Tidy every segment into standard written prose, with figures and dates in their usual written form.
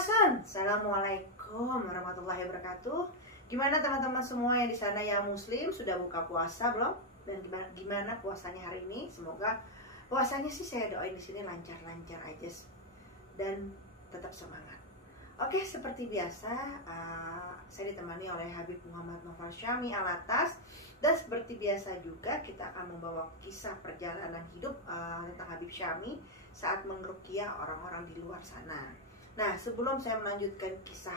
Hasan. Assalamualaikum warahmatullahi wabarakatuh. Gimana teman-teman semua yang di sana yang muslim, sudah buka puasa belum? Dan gimana puasanya hari ini? Semoga puasanya sih saya doain di sini lancar-lancar aja dan tetap semangat. Oke, seperti biasa saya ditemani oleh Habib Muhammad Noval Syami Alatas, dan seperti biasa juga kita akan membawa kisah perjalanan hidup tentang Habib Syami saat mengruqyah orang-orang di luar sana. Nah, sebelum saya melanjutkan kisah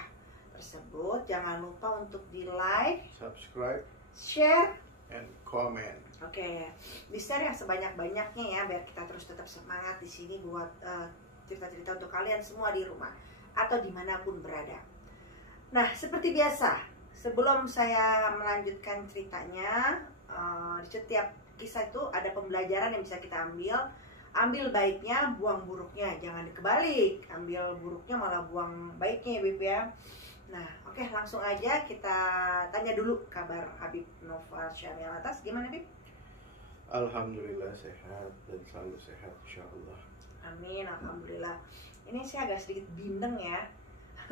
tersebut, jangan lupa untuk di like, subscribe, share, and comment. Oke, di share yang sebanyak-banyaknya ya, biar kita terus tetap semangat di sini buat cerita-cerita untuk kalian semua di rumah atau dimanapun berada. Nah, seperti biasa, sebelum saya melanjutkan ceritanya, di setiap kisah itu ada pembelajaran yang bisa kita ambil. Ambil baiknya, buang buruknya, jangan dikebalik. Ambil buruknya malah buang baiknya ya, Bib ya. Nah, oke, langsung aja kita tanya dulu kabar Habib Noval Syami Alatas. Gimana, Bib? Alhamdulillah sehat dan selalu sehat, insyaallah. Amin, alhamdulillah. Ini saya agak sedikit bindeng ya.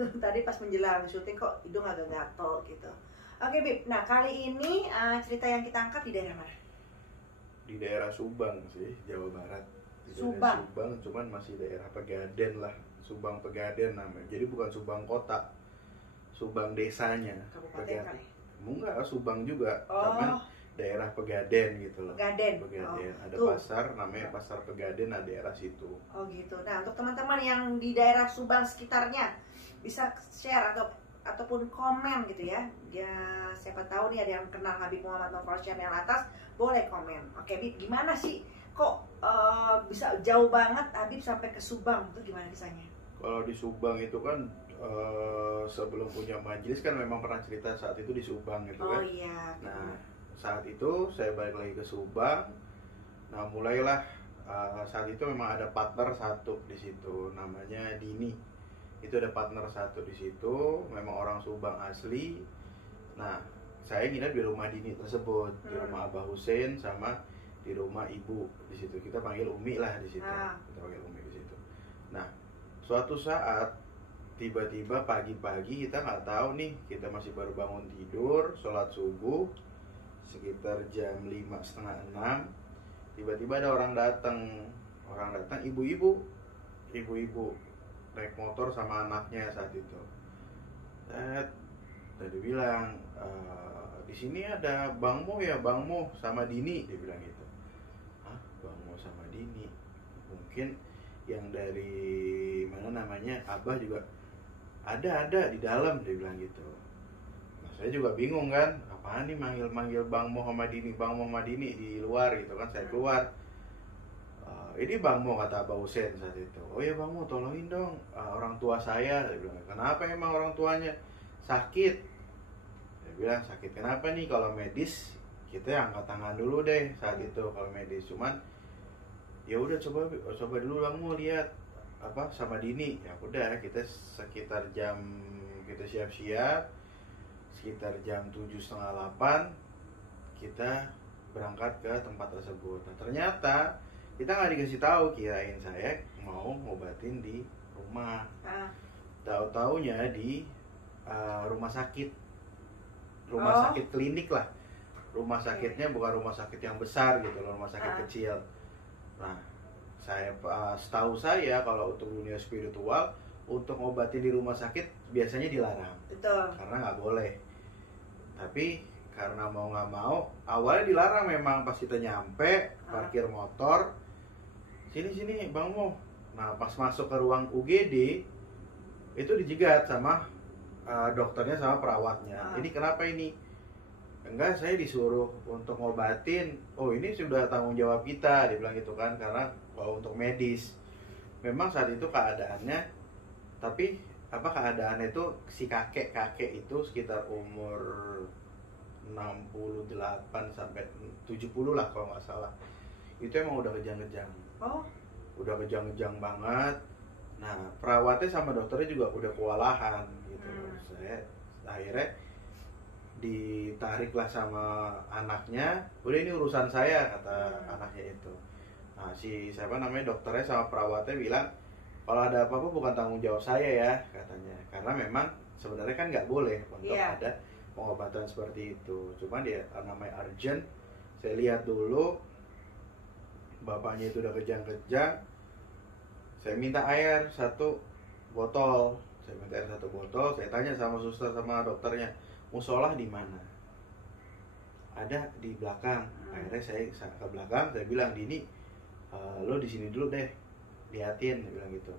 Tadi pas menjelang syuting kok hidung agak gatel gitu. Oke, Bib. Nah, kali ini cerita yang kita angkat di daerah mana? Di daerah Subang sih, Jawa Barat. Di Subang. Subang, cuman masih daerah Pegaden lah. Subang Pegaden namanya. Jadi bukan Subang kota, Subang desanya. Kabupaten kali. Enggak, Subang juga. Oh. Cuman daerah Pegaden gitu loh. Pegaden. Pegaden. Oh, ada tuh. pasar namanya Pasar Pegaden, ada daerah situ. Oh gitu. Nah, untuk teman-teman yang di daerah Subang sekitarnya bisa share ataupun komen gitu ya. Ya, siapa tahu nih ada yang kenal Habib Muhammad Noval Syami Alatas, boleh komen. Oke, Bib, gimana sih kok bisa jauh banget Habib sampai ke Subang? Itu gimana kisahnya? Kalau di Subang itu kan sebelum punya majelis kan memang pernah cerita saat itu di Subang gitu kan. Oh iya. Nah, saat itu saya balik lagi ke Subang. Nah, mulailah saat itu memang ada partner satu di situ, namanya Dini. Itu ada partner satu di situ, memang orang Subang asli. Nah, saya nginep di rumah Dini tersebut, di rumah Abah Hussein sama di rumah ibu di situ. Kita panggil Umi lah di situ. Kita panggil Umi di situ. Nah, suatu saat tiba-tiba pagi-pagi kita nggak tahu nih, kita masih baru bangun tidur, sholat subuh sekitar jam 5, setengah 6. Tiba-tiba ada orang datang ibu-ibu naik motor sama anaknya saat itu. Tadi bilang di sini ada Bang Mo ya, Bang Mo sama Dini, dia bilang gitu. Hah, Bang Mo sama Dini? Mungkin yang dari mana namanya Abah juga ada di dalam, dia bilang gitu. Nah, saya juga bingung kan, apaan nih manggil Bang Mo sama Dini, Bang Mo sama Dini di luar gitu kan. Saya keluar, ini Bang Mo, kata Abah Hussein saat itu. Oh ya Bang Mo, tolongin dong orang tua saya, dia bilang. Kenapa emang orang tuanya sakit? Dia bilang sakit kenapa nih? Kalau medis kita angkat tangan dulu deh saat itu kalau medis. Cuman ya udah coba dulu Bang Mo lihat apa sama Dini. Ya udah, kita sekitar jam, kita siap-siap sekitar jam 7:30 kita berangkat ke tempat tersebut. Nah, ternyata kita nggak dikasih tahu, kirain saya mau ngobatin di rumah. Tahu-taunya di rumah sakit, sakit klinik lah. Rumah sakitnya bukan rumah sakit yang besar gitu loh, rumah sakit kecil. Nah, saya setahu saya kalau untuk dunia spiritual, untuk ngobatin di rumah sakit biasanya dilarang. Betul. Karena nggak boleh. Tapi karena mau nggak mau, awalnya dilarang memang. Pas kita nyampe, parkir motor, sini Bang Mo. Nah, pas masuk ke ruang UGD, itu dijegat sama dokternya sama perawatnya. Ini kenapa ini? Enggak, saya disuruh untuk ngobatin. Oh, ini sudah tanggung jawab kita, dia bilang gitu kan. Karena kalau untuk medis, memang saat itu keadaannya, tapi keadaannya itu si kakek itu sekitar umur 68 sampai 70 lah kalau nggak salah. Itu emang udah kejang-kejang. Oh. Udah kejang-kejang banget. Nah, perawatnya sama dokternya juga udah kewalahan gitu. Saya akhirnya ditariklah sama anaknya. Udah, ini urusan saya, kata anaknya itu. Nah, si siapa namanya dokternya sama perawatnya bilang, kalau ada apa-apa bukan tanggung jawab saya ya katanya, karena memang sebenarnya kan nggak boleh untuk ada pengobatan seperti itu. Cuman dia namanya urgent, saya lihat dulu bapaknya itu udah kejang-kejang, saya minta air 1 botol, saya tanya sama suster sama dokternya, musola di mana? Ada di belakang. Akhirnya saya ke belakang, saya bilang, Dini, lo di sini dulu deh, liatin, dia bilang gitu.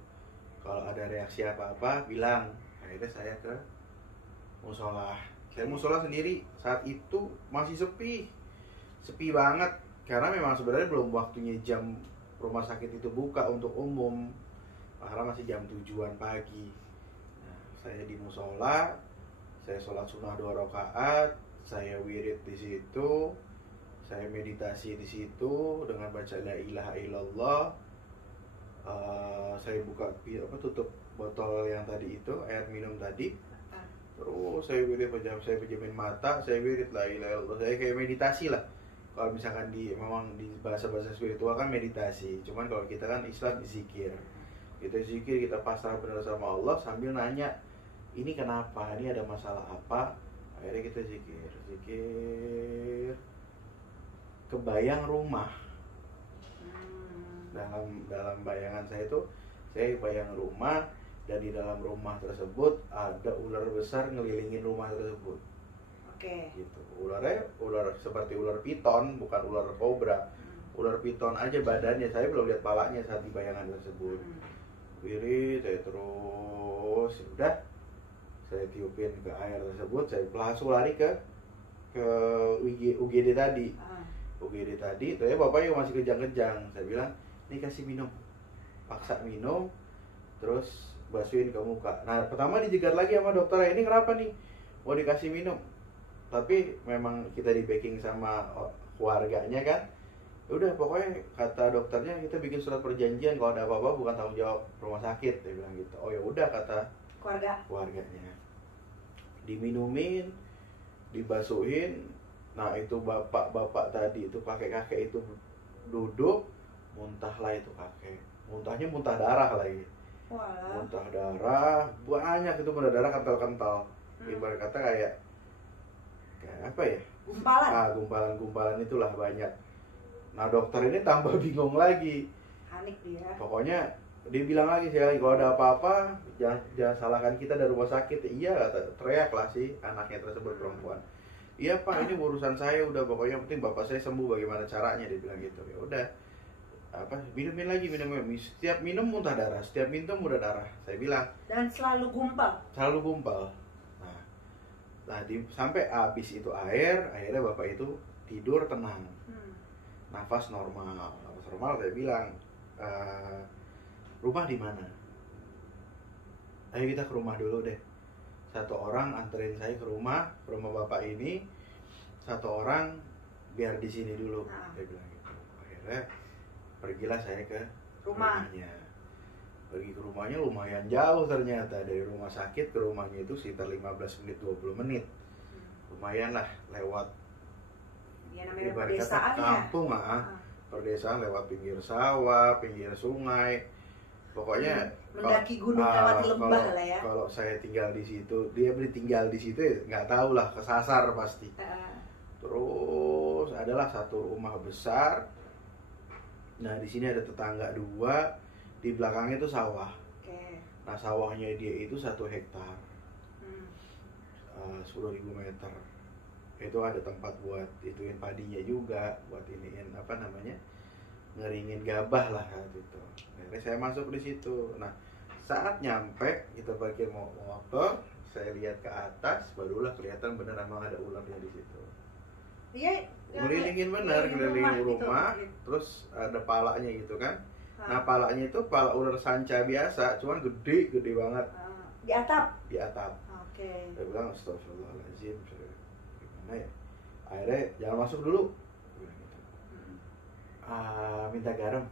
Kalau ada reaksi apa-apa bilang. Akhirnya saya ke musola. Saya musola sendiri, saat itu masih sepi banget, karena memang sebenarnya belum waktunya jam rumah sakit itu buka untuk umum, karena masih jam 7-an pagi. Nah, saya di musola, saya sholat sunnah 2 rakaat, saya wirid di situ, saya meditasi di situ dengan baca la ilaha illallah. Saya tutup botol yang tadi itu, air minum tadi. Terus saya wirid, saya pejamin mata, saya wirid la ilaha illallah. Saya kayak meditasi lah. Kalau misalkan memang di bahasa-bahasa spiritual kan meditasi. Cuman kalau kita kan Islam zikir. Kita zikir, kita pasrah benar sama Allah sambil nanya, ini kenapa? Ini ada masalah apa? Akhirnya kita zikir. Kebayang rumah. Dalam bayangan saya itu, saya bayang rumah, dan di dalam rumah tersebut ada ular besar ngelilingin rumah tersebut. Gitu. Ular seperti ular piton, bukan ular kobra. Ular piton aja badannya, saya belum lihat palanya saat di bayangan tersebut. Wirid, saya terus, udah, saya tiupin ke air tersebut, saya langsung lari ke UGD tadi. UGD tadi, ternyata bapaknya masih kejang-kejang. Saya bilang, ini kasih minum, paksa minum, terus basuhin ke muka. Nah, pertama dijegat lagi sama dokternya, ini kenapa nih mau dikasih minum? Tapi memang kita di backing sama keluarganya kan. Udah, pokoknya kata dokternya kita bikin surat perjanjian, kalau ada apa-apa bukan tanggung jawab rumah sakit, dia bilang gitu. Oh ya udah, kata keluarganya. Diminumin, dibasuhin. Nah, itu bapak tadi itu, kakek-kakek itu duduk, muntahlah itu kakek. Muntahnya muntah darah lagi. Muntah darah, banyak itu, muntah darah kental-kental. Ibarat kata kayak apa ya? Gumpalan itulah banyak. Nah, dokter ini tambah bingung lagi. Panik dia. Pokoknya dia bilang lagi sekali, kalau ada apa-apa jangan salahkan kita dari rumah sakit. Iya, teriaklah si anaknya tersebut, perempuan. Iya Pak, ini urusan saya udah, pokoknya yang penting bapak saya sembuh, bagaimana caranya, dia bilang gitu. Ya udah, minumin lagi. Setiap minum muntah darah, setiap minum muntah darah. Saya bilang. Dan selalu gumpal. Nah, sampai habis itu akhirnya bapak itu tidur tenang, nafas normal. Saya bilang, rumah di mana? Ayo kita ke rumah dulu deh. 1 orang anterin saya ke rumah bapak ini, 1 orang biar di sini dulu. Dia bilang gitu. Akhirnya pergilah saya ke rumahnya. Pergi ke rumahnya lumayan jauh ternyata, dari rumah sakit ke rumahnya itu sekitar 15 menit 20 menit. Lumayan lah, lewat ya, namanya pedesaan kampung perdesaan, lewat pinggir sawah, pinggir sungai. Pokoknya mendaki gunung, lewati lembah lah ya. Kalau saya tinggal di situ, dia tinggal di situ ya nggak tahu lah, kesasar pasti. Terus adalah 1 rumah besar. Nah, di sini ada tetangga 2. Di belakangnya itu sawah. Nah, sawahnya dia itu 1 hektar, 10.000 meter. Itu ada tempat buat ituin padinya juga, buat iniin ngeringin gabah lah gitu. Akhirnya saya masuk di situ. Nah, saat nyampe kita parkir motor, saya lihat ke atas, barulah kelihatan bener emang ada ularnya di situ. Iya, ngelilingin rumah gitu. Terus ada palanya gitu kan. Nah, palanya itu pala ular sanca biasa, cuman gede banget. Di atap. Saya bilang astagfirullahaladzim, gimana ya? Akhirnya jangan masuk dulu. Minta garam.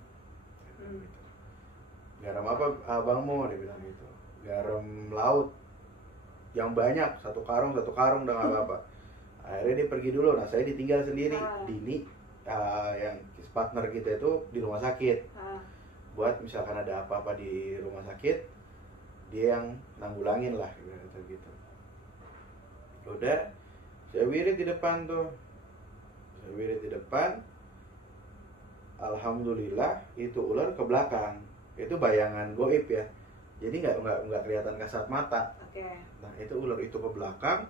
Garam apa abangmu? Dia bilang gitu. Garam laut yang banyak, 1 karung udah nggak apa-apa. Akhirnya dia pergi dulu. Nah, saya ditinggal sendiri. Dini yang partner kita itu di rumah sakit. buat misalkan ada apa-apa di rumah sakit dia yang nanggulangin lah gitu. Udah saya wirid di depan tuh, alhamdulillah itu ular ke belakang. Itu bayangan goib ya, jadi nggak kelihatan kasat mata. Nah itu ular itu ke belakang.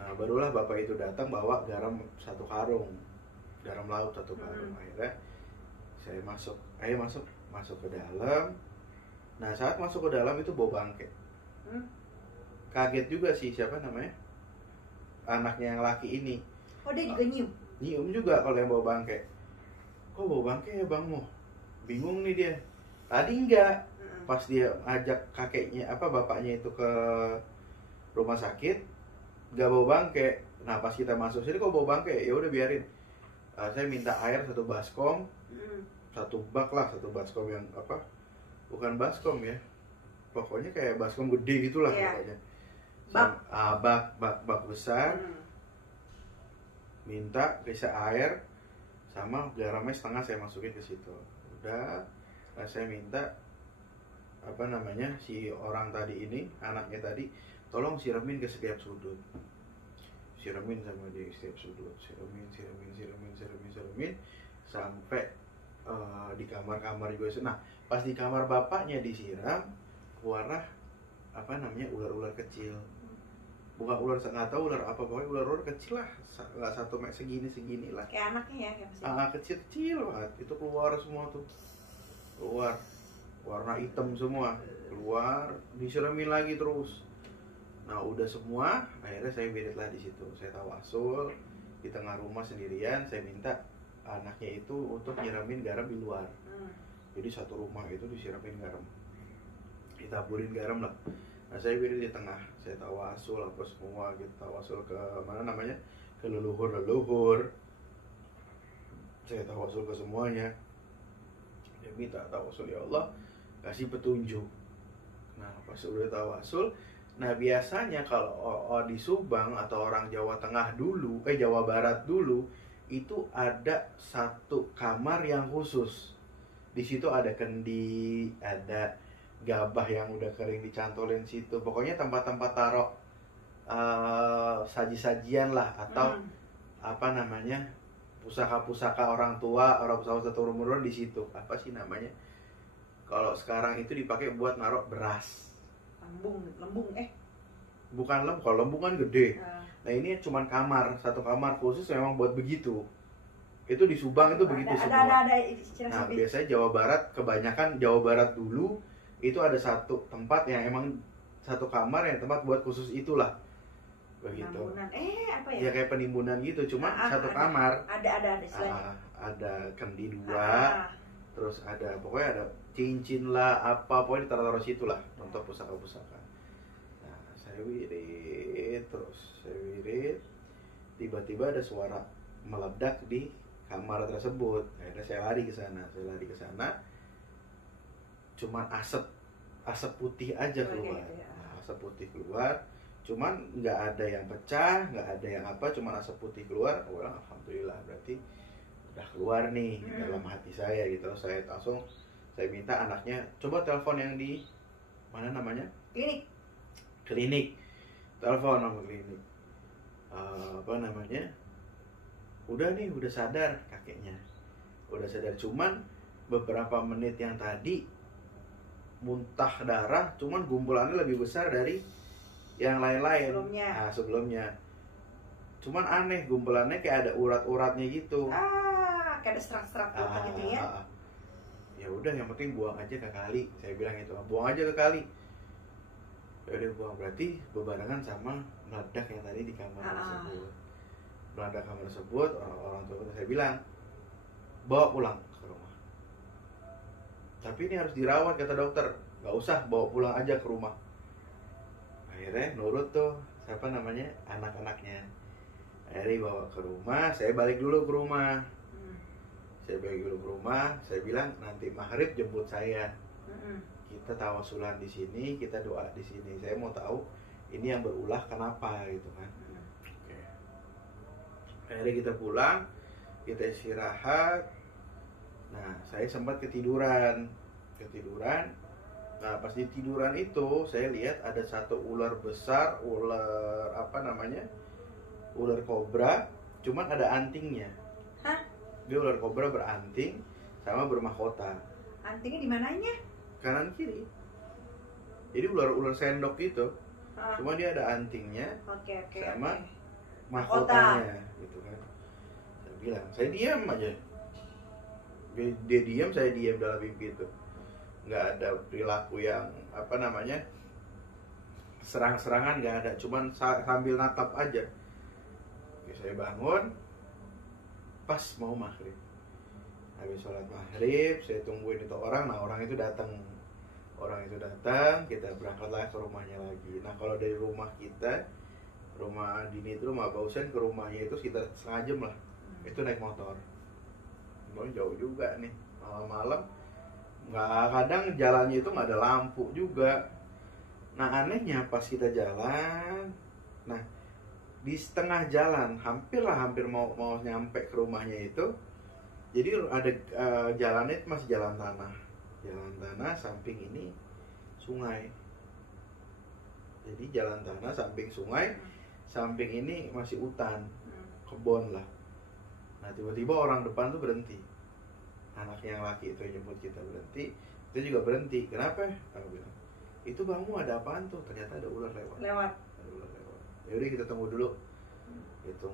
Nah barulah bapak itu datang bawa garam 1 karung, garam laut 1 karung. Akhirnya saya masuk ke dalam. Nah saat masuk ke dalam itu bau bangke. Kaget juga sih, siapa namanya, anaknya yang laki ini. Oh dia juga Nyium juga kalau yang bau bangke. Kok bau bangke ya Bang Mo? Bingung nih dia. Tadi enggak. Pas dia ajak kakeknya bapaknya itu ke rumah sakit, enggak bau bangke. Nah pas kita masuk sini kok bau bangke? Ya udah biarin. Saya minta air 1 baskom, 1 bak lah, 1 baskom yang bukan baskom ya, pokoknya kayak baskom gede gitulah pokoknya. Bak besar. Minta isi air sama garamnya setengah saya masukin ke situ. Udah, saya minta si orang tadi ini, anaknya tadi, tolong siramin ke setiap sudut. Siramin sama di setiap sudut, siramin sampai di kamar-kamar juga. Nah, pas di kamar bapaknya disiram, keluarlah ular-ular kecil. Bukan ular, nggak tahu ular apa, pokoknya ular kecil lah, nggak 1 meter segini lah. Kayak anaknya ya, kecil banget. Itu keluar semua tuh, keluar warna hitam semua, keluar disiramin lagi terus. Nah udah semua, akhirnya saya wirid lah di situ. Saya tawasul di tengah rumah sendirian. Saya minta anaknya itu untuk nyiramin garam di luar. Jadi 1 rumah itu disiramin garam, ditaburin garam lah. Nah saya wirid di tengah, saya tawasul apa semua gitu, tawasul ke ke leluhur. Saya tawasul ke semuanya. Dia minta tawasul, ya Allah kasih petunjuk. Nah pas udah tawasul, nah biasanya kalau di Subang atau orang Jawa Tengah dulu, Jawa Barat dulu, itu ada 1 kamar yang khusus. Di situ ada kendi, ada gabah yang udah kering dicantolin situ. Pokoknya tempat-tempat taruh saji-sajian lah, atau pusaka-pusaka orang tua, pusaka turun-menurun di situ. Apa sih namanya? Kalau sekarang itu dipakai buat naruh beras. Lembung. Bukan lembung, kalau lembung kan gede. Nah ini cuma kamar, 1 kamar khusus memang buat begitu. Itu di Subang itu begitu semua. Nah biasanya Jawa Barat, kebanyakan Jawa Barat dulu itu ada 1 tempat yang emang 1 kamar yang tempat buat khusus itulah, begitu. Penimbunan, apa ya? Ya kayak penimbunan gitu, cuma 1 kamar. Ada istilahnya. Ada kendi 2, terus ada pokoknya ada cincin lah, pokoknya ditaruh situ lah untuk pusaka-pusaka. Nah saya wirid, tiba-tiba ada suara meledak di kamar tersebut. Akhirnya saya lari ke sana. Cuman asap putih aja keluar. Nah, asap putih keluar, cuman nggak ada yang pecah, nggak ada yang cuman asap putih keluar. Alhamdulillah, berarti udah keluar nih dalam hati saya gitu. Saya langsung minta anaknya coba telepon yang di klinik, telepon nomor klinik. Udah sadar kakeknya, cuman beberapa menit yang tadi muntah darah, cuman gumpulannya lebih besar dari yang lain-lain sebelumnya. Cuman aneh, gumpulannya kayak ada urat-uratnya gitu. Kayak ada serat-serat gitu ya. Ya udah, yang penting buang aja ke kali, saya bilang gitu. Buang aja ke kali. Ya udah buang, berarti berbarengan sama meledak yang tadi di kamar tersebut. Meledak kamar tersebut, orang tua saya bilang bawa pulang ke rumah. Tapi ini harus dirawat kata dokter. Gak usah, bawa pulang aja ke rumah. Akhirnya nurut tuh anak-anaknya. Akhirnya bawa ke rumah. Saya balik dulu ke rumah. Saya bilang nanti maghrib jemput saya. Kita tawasulan di sini, kita doa di sini. Saya mau tahu ini yang berulah kenapa gitu kan. Akhirnya kita pulang, kita istirahat. Nah, saya sempat ketiduran. Nah, pas di tiduran itu saya lihat ada satu ular besar, ular apa namanya? Ular kobra, cuman ada antingnya. Hah? Dia ular kobra beranting sama bermahkota. Antingnya di mananya? Kanan kiri. Jadi ular sendok gitu. Ah. Cuma dia ada antingnya Oke. sama Oke. mahkotanya gitu kan. Saya bilang, saya diam aja. Dia diam, saya diam dalam mimpi itu. Nggak ada perilaku yang apa namanya, serang-serangan nggak ada, cuman sambil natap aja. Oke, saya bangun pas mau maghrib. Habis sholat maghrib, saya tungguin itu orang. Nah, orang itu datang, kita berangkatlah ke rumahnya lagi. Nah, kalau dari rumah kita, rumah Dini itu, rumah Bausen, ke rumahnya itu sekitar setengah jam lah. Itu naik motor. Jauh juga nih, malam-malam. Nggak, kadang jalannya itu nggak ada lampu juga. Nah, anehnya pas kita jalan, nah di setengah jalan, hampir mau nyampe ke rumahnya itu, jadi ada jalannya itu masih jalan tanah, samping ini sungai. Jadi jalan tanah samping sungai, samping ini masih hutan, kebun lah. Nah, tiba-tiba orang depan tuh berhenti. Anaknya yang laki itu yang jemput kita berhenti, itu juga berhenti. Kenapa? Aku bilang, itu bangmu ada apaan tuh? Ternyata ada ular lewat. Ada ular lewat. Yaudah, kita tunggu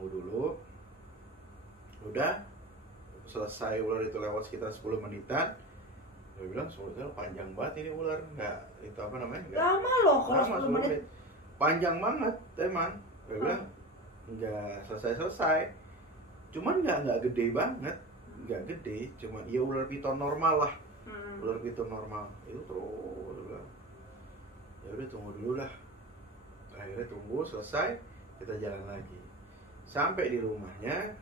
dulu. Udah selesai ular itu lewat sekitar 10 menitan. Dia bilang, sebetulnya panjang banget ini ular. Nggak, itu apa namanya? Nggak, Lama loh kalau lama, 10 menit. panjang banget emang. Dia bilang nggak selesai. Cuman nggak gede banget, nggak gede. Cuman ya ular piton normal lah. Ular piton normal itu terus bilang, ya udah tunggu dulu lah. Akhirnya tunggu selesai, kita jalan lagi. Sampai di rumahnya,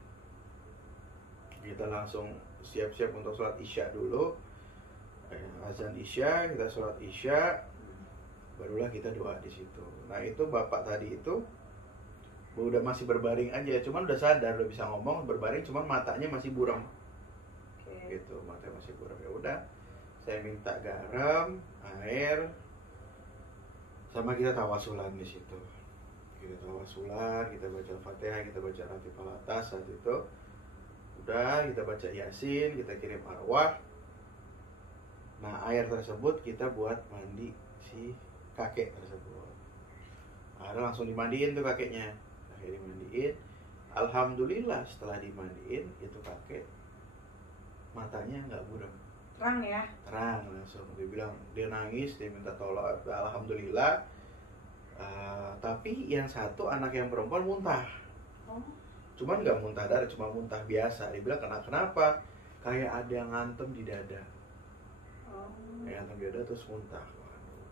kita langsung siap-siap untuk sholat isya dulu. Azan isya, kita sholat isya, barulah kita doa di situ. Nah, itu bapak tadi itu udah masih berbaring aja, cuman udah sadar, udah bisa ngomong, berbaring, cuman matanya masih buram. Gitu, matanya masih buram. Ya udah, saya minta garam, air, sama kita tawasulan di situ. Kita tawasulan, kita baca Al-Fatihah, kita baca Ratib Al-Atas saat itu. Udah, kita baca Yasin, kita kirim arwah. Nah, air tersebut kita buat mandi si kakek tersebut. Akhirnya langsung dimandiin tuh kakeknya. Akhirnya dimandiin. Alhamdulillah setelah dimandiin, itu kakek matanya nggak buram. Terang ya? Terang langsung. Dia bilang, dia nangis, dia minta tolong. Alhamdulillah. Tapi yang satu anak yang perempuan muntah. Cuman nggak muntah darah, cuma muntah biasa. Dia bilang, kenapa? Kayak ada yang ngantem di dada. Kayak ngantem di dada terus muntah. Waduh.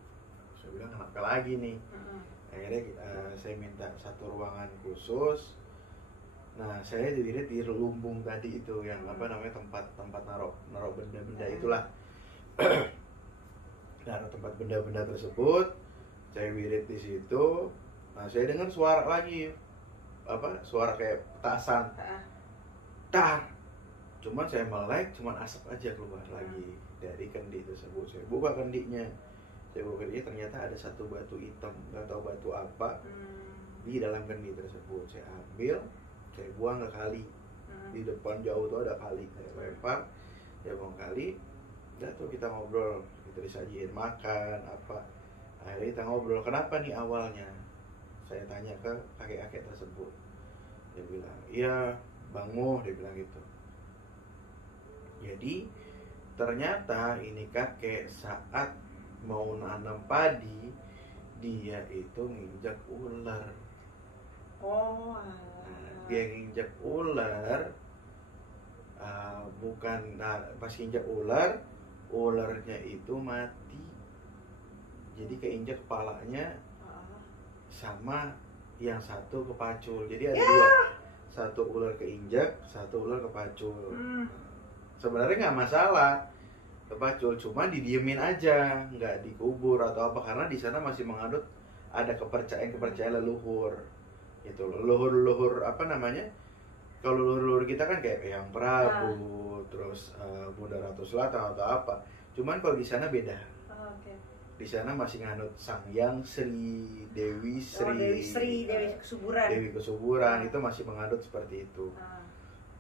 Saya bilang, kenapa lagi nih? Akhirnya saya minta satu ruangan khusus. Nah, saya jadi di lumbung tadi itu yang apa namanya, tempat naruh benda-benda itulah. Naruh tempat benda-benda tersebut, saya wirid di situ. Nah, saya dengar suara lagi, suara kayak petasan. Dar. Cuman saya melek, cuman asap aja keluar lagi dari kendi tersebut. Saya buka kendinya. Ternyata ada satu batu hitam, nggak tahu batu apa, di dalam kendi tersebut. Saya ambil, saya buang ke kali. Di depan jauh tuh ada kali, saya lempar, saya buang kali. Udah tuh kita ngobrol, kita disajiin makan apa. Akhirnya kita ngobrol, kenapa nih awalnya? Saya tanya ke kakek-kakek tersebut. Dia bilang, iya Bang Mo, dia bilang gitu. Jadi ternyata ini kakek saat mau nanam padi, dia itu nginjak ular. Dia nginjak ular, pas nginjak ular, ularnya itu mati. Jadi keinjak kepalanya sama yang satu kepacul. Jadi ada dua, satu ular keinjak, satu ular kepacul. Sebenarnya nggak masalah kepacul, cuma didiemin aja, nggak dikubur atau apa, karena di sana masih menganut ada kepercayaan leluhur, itu leluhur apa namanya, kalau leluhur kita kan kayak Eyang Prabu, terus Bunda Ratu Selatan atau apa. Cuman kalau di sana beda. Di sana masih nganut Sang Hyang Sri, Dewi Sri, Dewi Sri, Dewi Kesuburan. Dewi Kesuburan itu masih menganut seperti itu.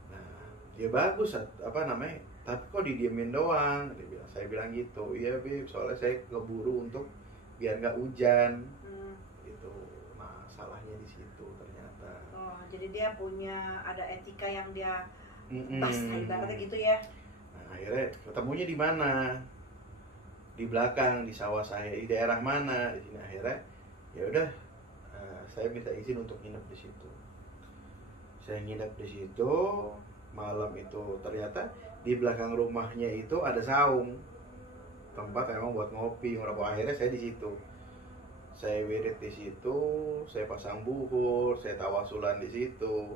Nah, ya bagus apa namanya? Tapi kok didiemin doang? Saya bilang gitu. Iya, Bib, soalnya saya keburu untuk biar nggak hujan. Gitu. Nah, salahnya di situ ternyata. Oh, jadi dia punya ada etika yang dia ibaratnya gitu ya. Nah, akhirnya ketemunya di mana? Di belakang, di sawah saya, di daerah mana? Di sini. Akhirnya ya udah, saya minta izin untuk nginep di situ. Saya nginep di situ. Malam itu ternyata di belakang rumahnya itu ada saung, tempat emang buat ngopi, ngerokok. Akhirnya saya di situ, saya wirid di situ, saya pasang buhur, saya tawasulan di situ.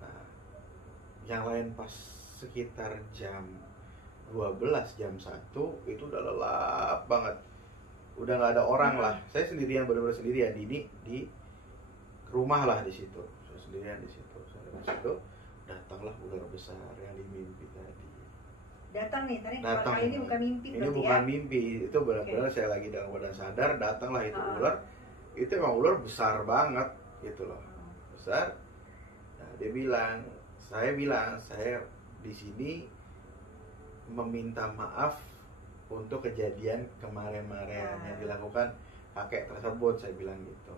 Nah, yang lain pas sekitar jam 12, jam 1 itu udah lelap banget, udah nggak ada orang lah. Saya sendirian, benar-benar sendirian di rumah lah di situ. Saya sendirian di situ. Saya di situ, datanglah ular besar yang di mimpi tadi. Datang nih, tadi Datang. kali ini bukan mimpi. Ini bukan mimpi, itu benar-benar saya lagi dalam keadaan sadar, datanglah itu ular. Itu emang ular besar banget gitu loh, besar. Nah, dia bilang, saya di sini meminta maaf untuk kejadian kemarin-kemarin yang dilakukan kakek tersebut, saya bilang gitu.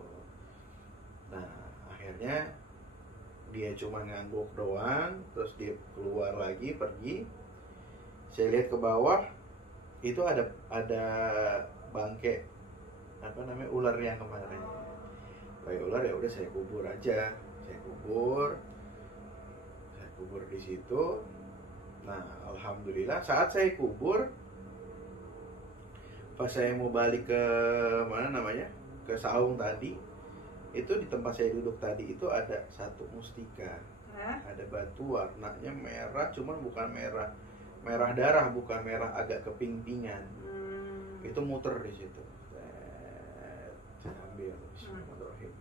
Nah, akhirnya dia cuma ngangguk doang, terus dia keluar lagi, pergi. Saya lihat ke bawah, itu ada bangke apa namanya, ular yang kemarin. Kayak ular, ya udah saya kubur aja. Saya kubur di situ. Nah, alhamdulillah saat saya kubur, pas saya mau balik ke mana namanya, ke saung tadi, itu di tempat saya duduk tadi itu ada satu mustika. Ada batu warnanya merah, cuman bukan merah darah, bukan merah agak keping-pingan. Itu muter di situ. Saya ambil, bismillahirrahmanirrahim.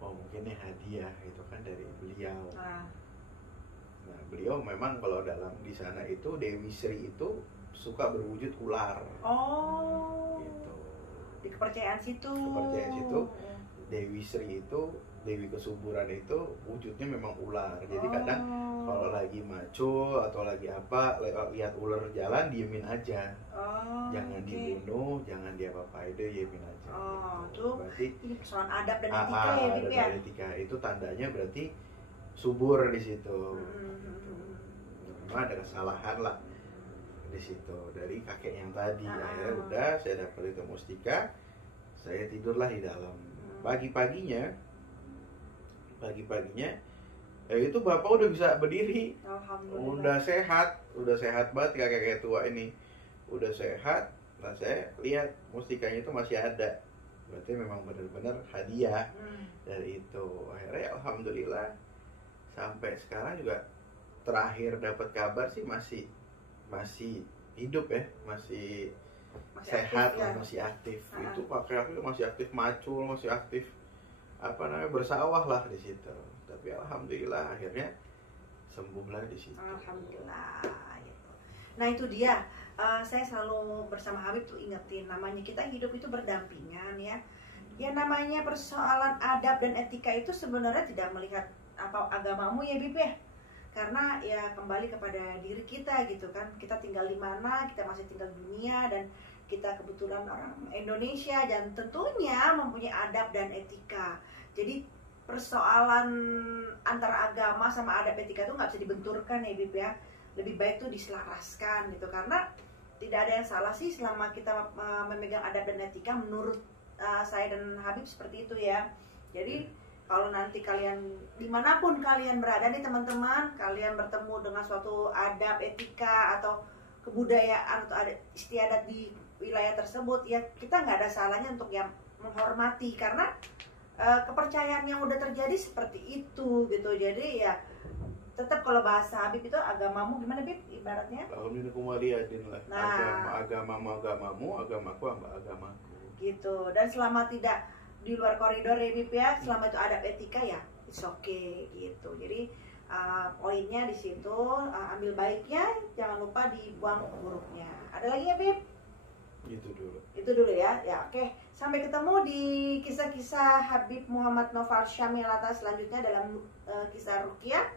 Oh, mungkin ini hadiah itu kan dari beliau. Nah, beliau memang kalau dalam di sana itu Dewi Sri itu suka berwujud ular. Oh. Gitu. Di kepercayaan situ. Dewi Sri itu, Dewi Kesuburan itu wujudnya memang ular. Jadi kadang kalau lagi maco atau lagi apa, lihat ular jalan, diemin aja. Jangan dibunuh, jangan diapa-apain, diemin aja. Gitu. Berarti ini persoalan adab dan etika ya, Bib ya. Adab dan etika itu tandanya berarti subur di situ. Memang ada kesalahan lah di situ dari kakek yang tadi. Akhirnya udah, saya dapat itu mustika, saya tidurlah di dalam. Pagi-paginya itu bapak udah bisa berdiri, udah sehat banget, kakek tua ini udah sehat. Nah, saya lihat mustikanya itu masih ada, berarti memang benar-benar hadiah dari itu. Akhirnya alhamdulillah sampai sekarang juga terakhir dapat kabar sih masih hidup ya, masih sehat lah, masih aktif. Itu kakek aku masih aktif macul, masih aktif bersawah lah di situ. Tapi alhamdulillah akhirnya sembuh lah di situ. Alhamdulillah gitu. Nah, itu dia. Saya selalu bersama Habib tuh ingetin, namanya kita hidup itu berdampingan ya. Ya namanya persoalan adab dan etika itu sebenarnya tidak melihat apa agamamu ya, Bib ya. Karena ya kembali kepada diri kita gitu kan. Kita tinggal di mana, kita masih tinggal di dunia, dan kita kebetulan orang Indonesia dan tentunya mempunyai adab dan etika. Jadi persoalan antara agama sama adab etika itu nggak bisa dibenturkan ya, Bib ya. Lebih baik tuh diselaraskan gitu, karena tidak ada yang salah sih selama kita memegang adab dan etika, menurut saya dan Habib seperti itu ya. Jadi kalau nanti kalian dimanapun kalian berada nih teman-teman, kalian bertemu dengan suatu adab, etika atau kebudayaan atau ada istiadat di wilayah tersebut, ya kita nggak ada salahnya untuk yang menghormati, karena kepercayaan yang udah terjadi seperti itu gitu. Jadi ya tetap kalau bahasa Habib itu agamamu gimana, Bib ibaratnya? Nah, agamamu, agamaku, agamaku. Gitu. Dan selama tidak di luar koridor ya, Bib ya, selama itu adab etika ya it's okay gitu. Jadi poinnya di situ. Ambil baiknya, jangan lupa dibuang buruknya. Ada lagi ya, Bib? Itu dulu Ya. Ya, oke. Sampai ketemu di kisah-kisah Habib Muhammad Noval Syamilata selanjutnya dalam kisah Ruqyah.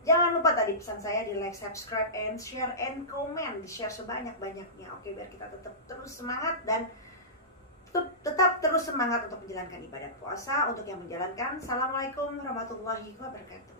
Jangan lupa tadi pesan saya di like, subscribe, and share, and comment. Di share sebanyak-banyaknya. Oke, biar kita tetap terus semangat dan tetap terus semangat untuk menjalankan ibadah puasa. Untuk yang menjalankan, Assalamualaikum warahmatullahi wabarakatuh.